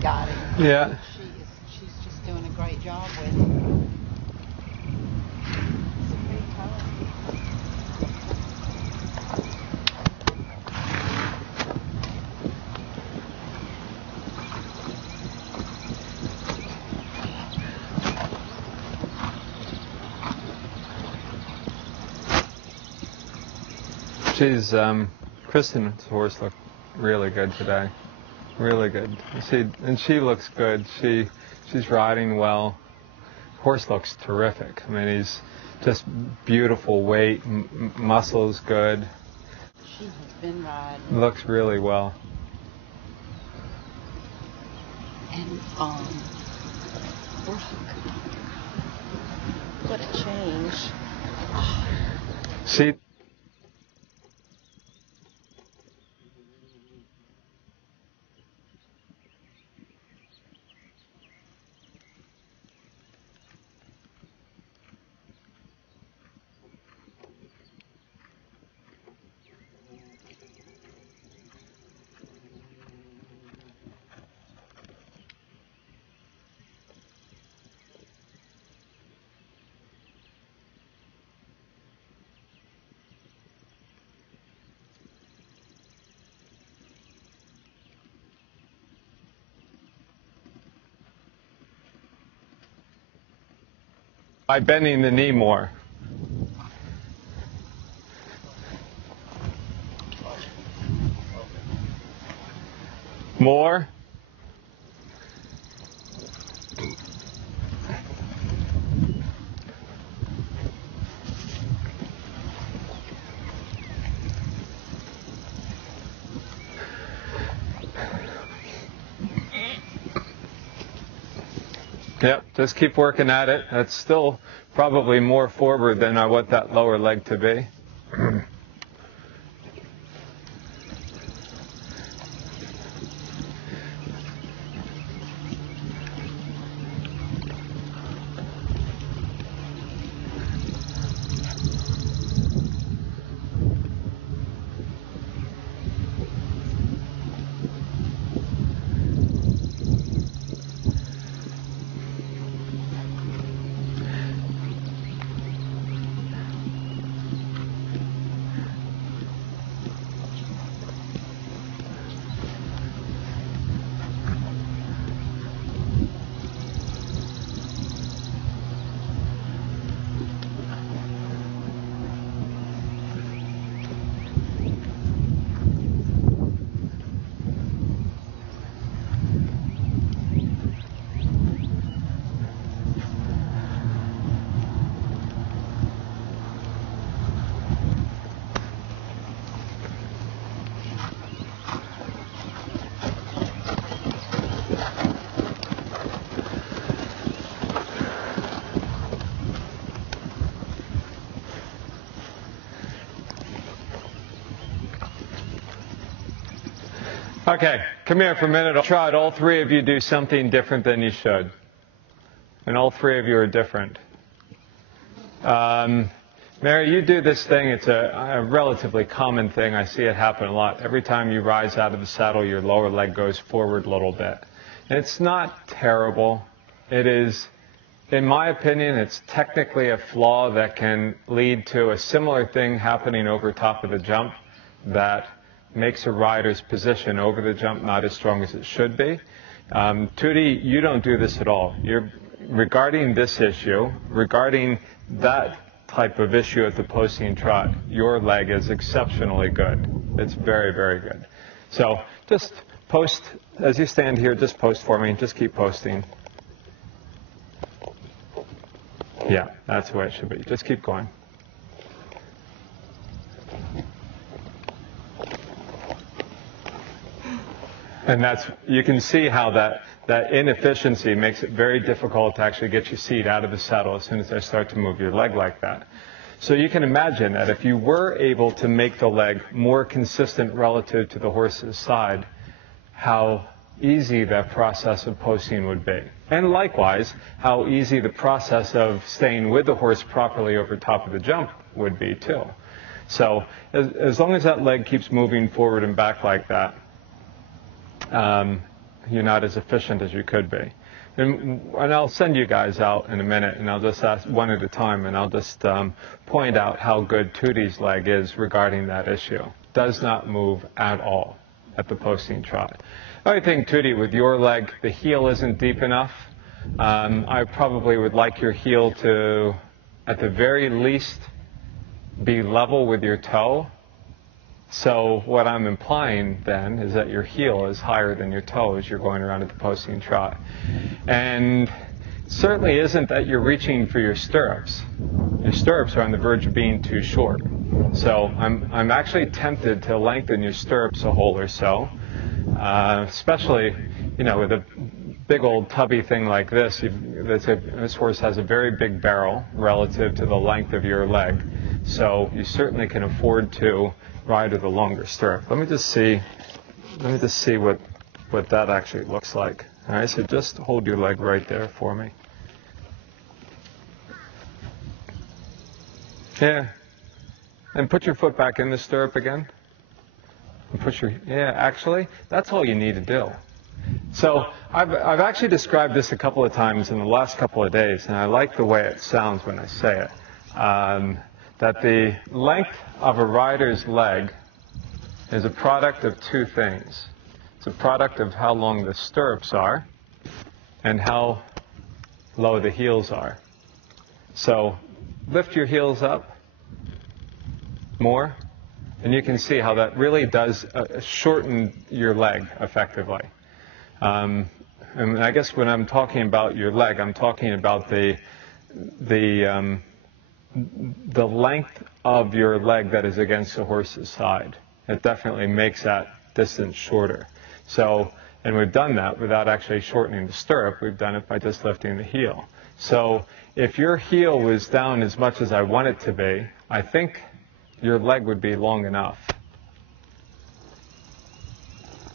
got him. Yeah. She's just doing a great job with him. It's a pretty color. Kristen's horse looked really good today. Really good. She looks good. She's riding well. Horse looks terrific. I mean, he's just beautiful weight, muscles good. She has been riding. Looks really well. And look, what a change. See. By bending the knee more. More. Yep, just keep working at it. That's still probably more forward than I want that lower leg to be. Okay, come here for a minute. I'll try it. All three of you do something different than you should. And all three of you are different. Mary, you do this thing. It's a relatively common thing. I see it happen a lot. Every time you rise out of the saddle, your lower leg goes forward a little bit. And it's not terrible. It is, in my opinion, it's technically a flaw that can lead to a similar thing happening over top of the jump that makes a rider's position over the jump not as strong as it should be. Tootie, you don't do this at all. Regarding this issue, regarding that type of issue at the posting trot, your leg is exceptionally good. It's very, very good. So just post, as you stand here, just post for me. Just keep posting. Yeah, that's the way it should be. Just keep going. And you can see how that inefficiency makes it very difficult to actually get your seat out of the saddle as soon as I start to move your leg like that. So you can imagine that if you were able to make the leg more consistent relative to the horse's side, how easy that process of posting would be. And likewise, how easy the process of staying with the horse properly over top of the jump would be too. So as long as that leg keeps moving forward and back like that, you're not as efficient as you could be. And I'll send you guys out in a minute, and I'll just ask one at a time, and I'll just point out how good Tootie's leg is regarding that issue. Does not move at all at the posting trot. I think, Tootie, with your leg, the heel isn't deep enough. I probably would like your heel to, at the very least, be level with your toe. So what I'm implying then is that your heel is higher than your toe as you're going around at the posting trot. And certainly isn't that you're reaching for your stirrups. Your stirrups are on the verge of being too short. So I'm actually tempted to lengthen your stirrups a hole or so, especially, you know, with a big old tubby thing like this. This horse has a very big barrel relative to the length of your leg. So you certainly can afford to ride with a longer stirrup. Let me just see what that actually looks like. All right, so just hold your leg right there for me. Yeah. And put your foot back in the stirrup again. And actually, that's all you need to do. So I've actually described this a couple of times in the last couple of days, and I like the way it sounds when I say it. That the length of a rider's leg is a product of two things. It's a product of how long the stirrups are and how low the heels are. So lift your heels up more, and you can see how that really does shorten your leg effectively. And I guess when I'm talking about your leg, I'm talking about the length of your leg that is against the horse's side. It definitely makes that distance shorter. So, and we've done that without actually shortening the stirrup. We've done it by just lifting the heel. So if your heel was down as much as I want it to be, I think your leg would be long enough.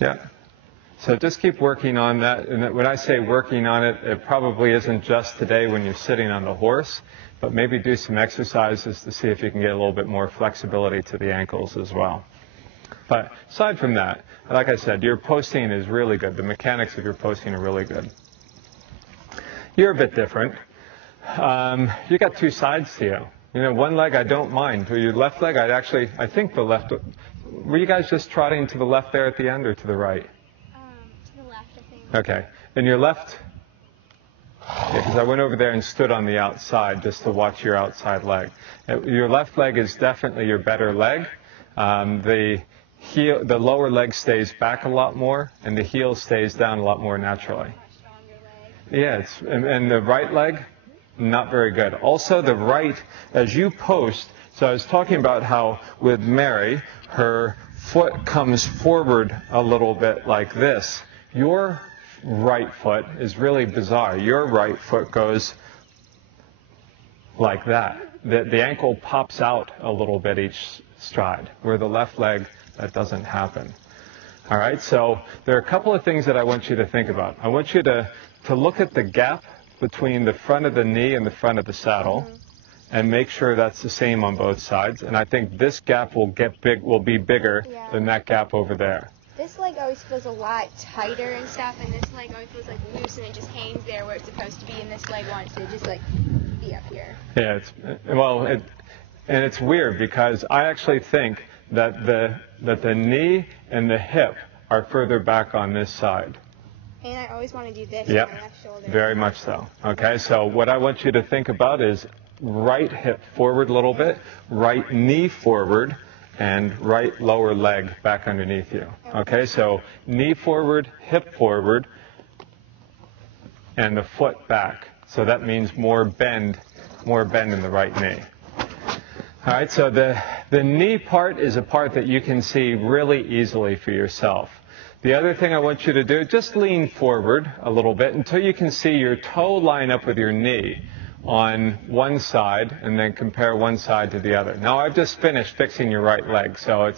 Yeah. So just keep working on that. And when I say working on it, it probably isn't just today when you're sitting on the horse, but maybe do some exercises to see if you can get a little bit more flexibility to the ankles as well. But aside from that, like I said, your posting is really good. The mechanics of your posting are really good. You're a bit different. You got two sides to you. You know, one leg I don't mind. For your left leg, I think the left. Were you guys just trotting to the left there at the end or to the right? To the left, I think. Okay. And your left? Because I went over there and stood on the outside just to watch your outside leg. Your left leg is definitely your better leg. The lower leg stays back a lot more, and the heel stays down a lot more naturally. Much stronger leg. Yeah, and the right leg, not very good. Also, the right, as you post, so I was talking about how with Mary, her foot comes forward a little bit like this. Your right foot is really bizarre. Your right foot goes like that. The ankle pops out a little bit each stride, where the left leg, that doesn't happen. All right, so there are a couple of things that I want you to think about. I want you to look at the gap between the front of the knee and the front of the saddle, and make sure that's the same on both sides. And I think this gap will be bigger than that gap over there. This leg always feels a lot tighter and stuff, and this leg always feels like loose and it just hangs there where it's supposed to be, and this leg wants to just like be up here. Yeah, and it's weird because I actually think that the knee and the hip are further back on this side. And I always want to do this Yep, on my left shoulder. very much so. Okay, so what I want you to think about is right hip forward a little bit, right knee forward, and right lower leg back underneath you. Okay, so knee forward, hip forward, and the foot back. So that means more bend in the right knee. All right, so the knee part is a part that you can see really easily for yourself. The other thing I want you to do, just lean forward a little bit until you can see your toe line up with your knee on one side, and then compare one side to the other. Now, I've just finished fixing your right leg, so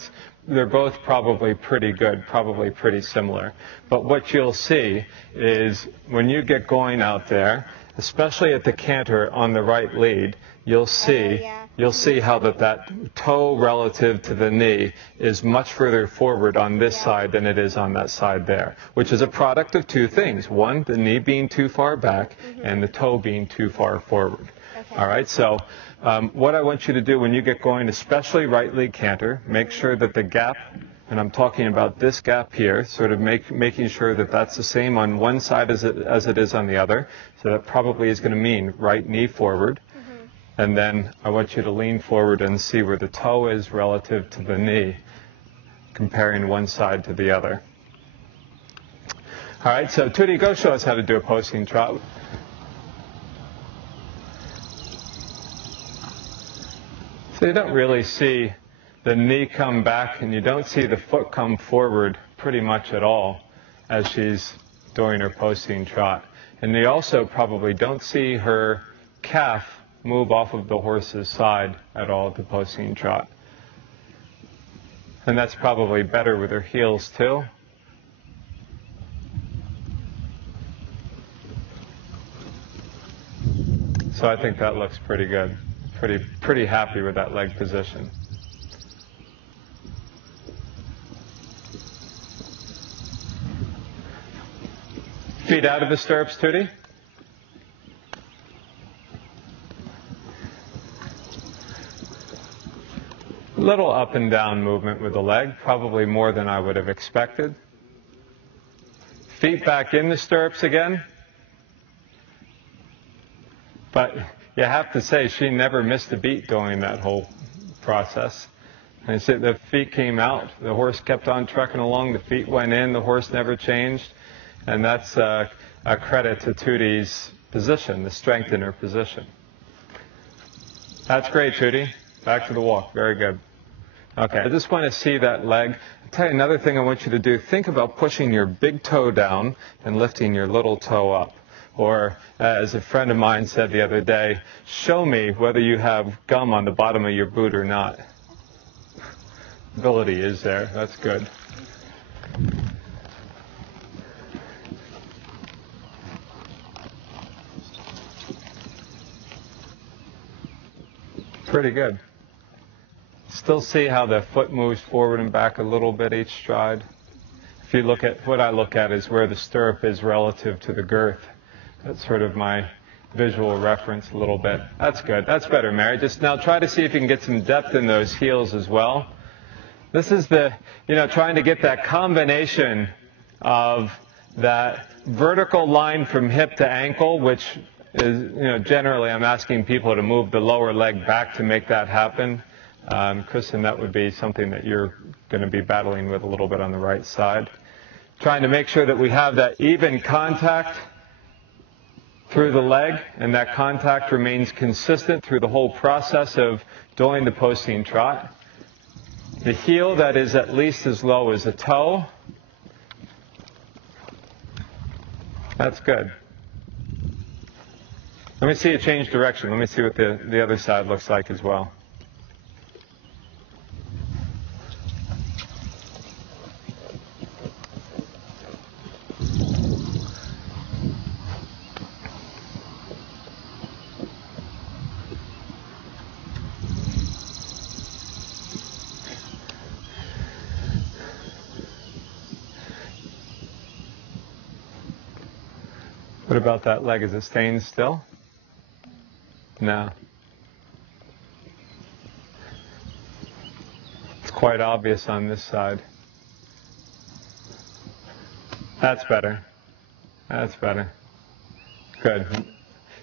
they're both probably pretty good, probably pretty similar. But what you'll see is when you get going out there, especially at the canter on the right lead, you'll see you'll see how that toe relative to the knee is much further forward on this side than it is on that side there, which is a product of two things. One, the knee being too far back, and the toe being too far forward. Okay. All right, so what I want you to do when you get going, especially right leg canter, make sure that the gap, and I'm talking about this gap here, sort of making sure that that's the same on one side as it is on the other. So that probably is going to mean right knee forward. And then I want you to lean forward and see where the toe is relative to the knee, comparing one side to the other. All right, so Tootie, go show us how to do a posting trot. So you don't really see the knee come back, and you don't see the foot come forward pretty much at all as she's doing her posting trot. And you also probably don't see her calf move off of the horse's side at all at the posting trot. And that's probably better with her heels too. So I think that looks pretty good. Pretty happy with that leg position. Feet out of the stirrups, Tootie. Little up and down movement with the leg, probably more than I would have expected. Feet back in the stirrups again. But you have to say she never missed a beat going that whole process. And so the feet came out, the horse kept on trucking along, the feet went in, the horse never changed. And that's a credit to Tootie's position, the strength in her position. That's great, Tootie. Back to the walk. Very good. Okay, I just want to see that leg. I'll tell you another thing I want you to do. Think about pushing your big toe down and lifting your little toe up. Or, as a friend of mine said the other day, show me whether you have gum on the bottom of your boot or not. Ability is there. That's good. Pretty good. Still see how the foot moves forward and back a little bit each stride. If you look at, what I look at is where the stirrup is relative to the girth. That's sort of my visual reference a little bit. That's good. That's better, Mary. Just now try to see if you can get some depth in those heels as well. This is trying to get that combination of that vertical line from hip to ankle, which is, generally I'm asking people to move the lower leg back to make that happen. Kristen, that would be something that you're going to be battling with a little bit on the right side. Trying to make sure that we have that even contact through the leg, and that contact remains consistent through the whole process of doing the posting trot. The heel that is at least as low as the toe. That's good. Let me see you change direction. Let me see what the other side looks like as well. What about that leg? Is it staying still? No. It's quite obvious on this side. That's better. That's better. Good.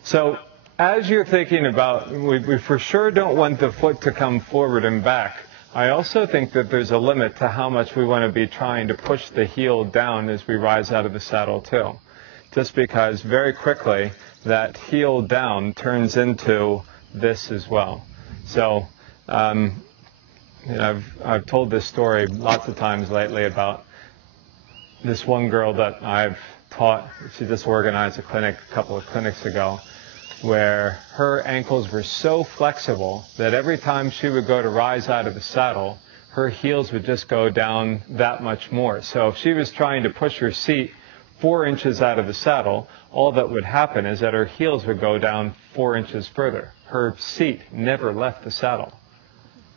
So as you're thinking about, we for sure don't want the foot to come forward and back. I also think that there's a limit to how much we want to be trying to push the heel down as we rise out of the saddle too. Just because very quickly that heel down turns into this as well. So I've told this story lots of times lately about this one girl that I've taught. She just organized a clinic a couple of clinics ago where her ankles were so flexible that every time she would go to rise out of the saddle, her heels would just go down that much more. So if she was trying to push her seat 4 inches out of the saddle, all that would happen is that her heels would go down 4 inches further. Her seat never left the saddle.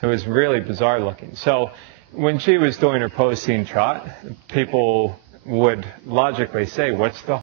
It was really bizarre looking. So when she was doing her post-scene trot, people would logically say, what's the